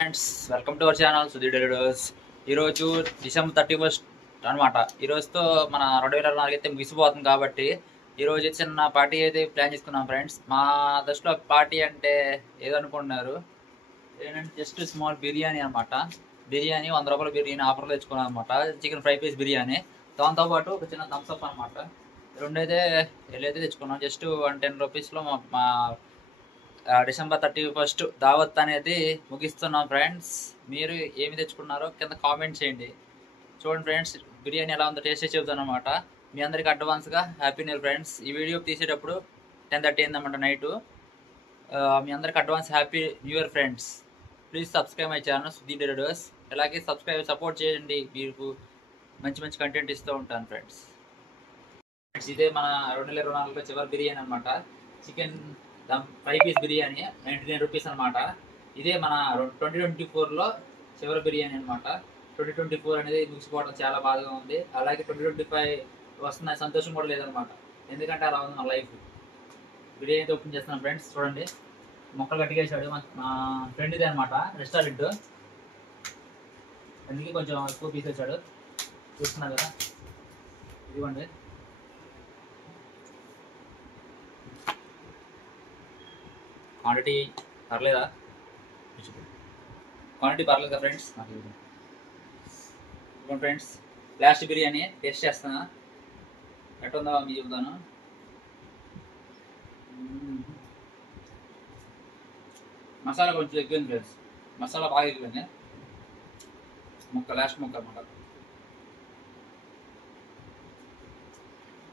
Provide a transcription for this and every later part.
Friends welcome to our channel Sudheer delighters. ఈరోజు December 31 అనమాట. ఈరోజుతో మన 2024 అయితే ముగిసిపోతుంది కాబట్టి ఈరోజు చిన్న పార్టీ అయితే ప్లాన్ చేసుకున్నాం ఫ్రెండ్స్. మా దృష్టిలో పార్టీ అంటే ఏదనుకుంటున్నారు, ఏంటంటే జస్ట్ స్మాల్ బిర్యానీ అనమాట. బిర్యానీ 100 రూపాయల బిర్యానీ ఆఫర్లో తెచ్చుకున్నాం అనమాట. చికెన్ ఫ్రై పీస్ బిర్యానీ, దాంతోపాటు ఒక చిన్న థమ్స్అప్ అనమాట. రెండైతే తెచ్చుకున్నాం. జస్ట్ 110 రూపీస్లో మా డిసెంబర్ 31 దావత్ అనేది ముగిస్తున్నాం ఫ్రెండ్స్. మీరు ఏమి తెచ్చుకున్నారో కింద కామెంట్ చేయండి. చూడండి ఫ్రెండ్స్, బిర్యానీ ఎలా ఉందో టేస్ట్ చెబుతాను అనమాట. మీ అందరికి అడ్వాన్స్గా హ్యాపీ న్యూ ఇయర్ ఫ్రెండ్స్. ఈ వీడియో తీసేటప్పుడు 10:30 అయిందన్నమాట నైటు. మీ అందరికి advance happy new year friends. Please subscribe my channel Sudheer delighters. అలాగే సపోర్ట్ చేయండి, మీకు మంచి మంచి కంటెంట్ ఇస్తూ ఉంటాను ఫ్రెండ్స్. ఇదే మన 2024లో చివరి బిర్యానీ అనమాట. Chicken fry piece biryani 99 rupees అనమాట. ఇదే మన 2024లో చివరి బిర్యానీ అనమాట. 2024 అనేది ముగిసిపోవడం చాలా బాధగా ఉంది. అలాగే 2025 వస్తున్న సంతోషం కూడా లేదనమాట. ఎందుకంటే అలా ఉంది మన లైఫ్. బిర్యానీ అయితే ఓపెన్ చేస్తున్నాం ఫ్రెండ్స్. చూడండి, మొక్కలు కట్టికేసాడు మా ఫ్రెండ్ ఇదే అనమాట, రెస్టారెంట్. అందుకే కొంచెం ఎక్కువ పీస్ వచ్చాడు, చూస్తున్నారు కదా. ఇదిగోండి, క్వాంటిటీ పర్లేదా? క్వాంటిటీ పర్లేదా ఫ్రెండ్స్? ఇదిగోండి ఫ్రెండ్స్, లాస్ట్ బిర్యానీ టేస్ట్ చేస్తాను, ఎట్టుందో మీకు చెబుతాను. మసాలా కొంచెం ఎక్కువైంది ఫ్రెండ్స్, మసాలా బాగా ఎక్కువైంది. లాస్ట్ ముక్క అనమాట.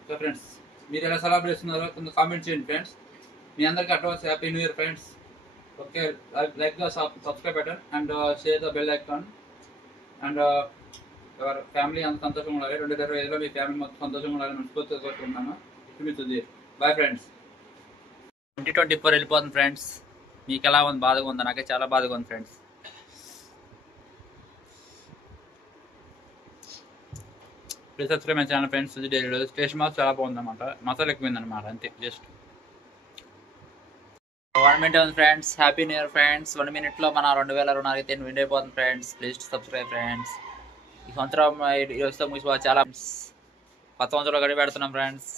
ఓకే ఫ్రెండ్స్, మీరు ఎలా సెలబ్రేట్ చేస్తున్నారో కింద కామెంట్ చేయండి ఫ్రెండ్స్. మీ అందరికీ advance happy new year friends. Okay, like the subscribe button and share the bell icon. And ఎవరి ఫ్యామిలీ అంత సంతోషంగా ఉండాలి. 2025లో మీ ఫ్యామిలీ మొత్తం సంతోషంగా ఉండాలని మనస్ఫూర్తిగా కోరుకుంటున్నాను. ఇప్పుడు మీ సుధీర్, బాయ్ ఫ్రెండ్స్. 2024 వెళ్ళిపోతుంది ఫ్రెండ్స్. మీకు ఎలా ఉంది? బాధగా ఉందా? నాకే చాలా బాధగా ఉంది friends. Please subscribe my channel friends. Sudheer delighters. Taste మాత్రం చాలా బాగుంది అనమాట. మసాలా ఎక్కువైంది అనమాట, అంతే. జస్ట్ 1 minute ఉంది friends. Happy new year friends. 1 minute మన 2024 అయితే విన్ అయిపోతుంది ఫ్రెండ్స్. Please subscribe friends. ఈ సంవత్సరం ఈ రోజుతో ముగిసిపోవాలి. చాలా కొత్త సంవత్సరంలో గడి పెడుతున్నాం ఫ్రెండ్స్.